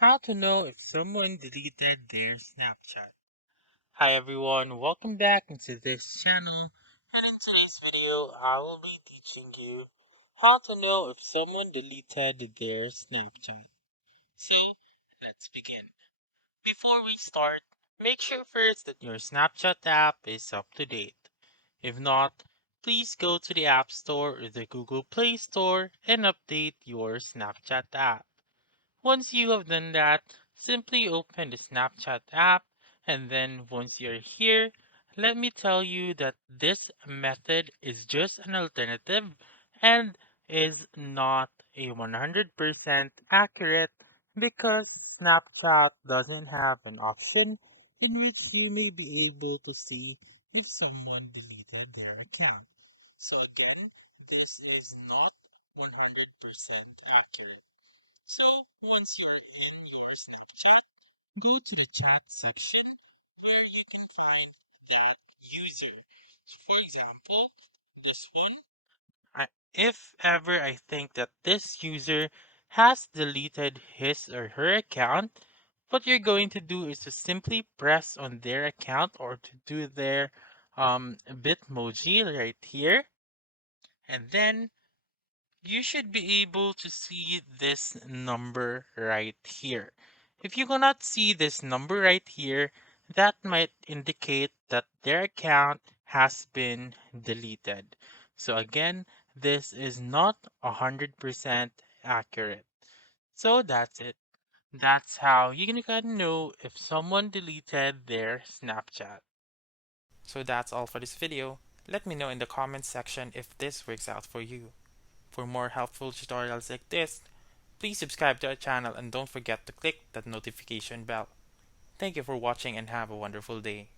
How to know if someone deleted their Snapchat. Hi everyone, welcome back into this channel. And in today's video, I will be teaching you how to know if someone deleted their Snapchat. So, let's begin. Before we start, make sure first that your Snapchat app is up to date. If not, please go to the App Store or the Google Play Store and update your Snapchat app. Once you have done that, simply open the Snapchat app, and then once you're here, let me tell you that this method is just an alternative and is not a 100% accurate because Snapchat doesn't have an option in which you may be able to see if someone deleted their account. So again, this is not 100% accurate. So once you're in your Snapchat, go to the chat section where you can find that user. For example, this one. If ever I think that this user has deleted his or her account, what you're going to do is to simply press on their account or to do their Bitmoji right here, and then you should be able to see this number right here. If you cannot see this number right here, that might indicate that their account has been deleted. So again, this is not 100% accurate. So that's it. That's how you can know if someone deleted their Snapchat. So that's all for this video. Let me know in the comments section if this works out for you. For more helpful tutorials like this, please subscribe to our channel and don't forget to click that notification bell. Thank you for watching and have a wonderful day.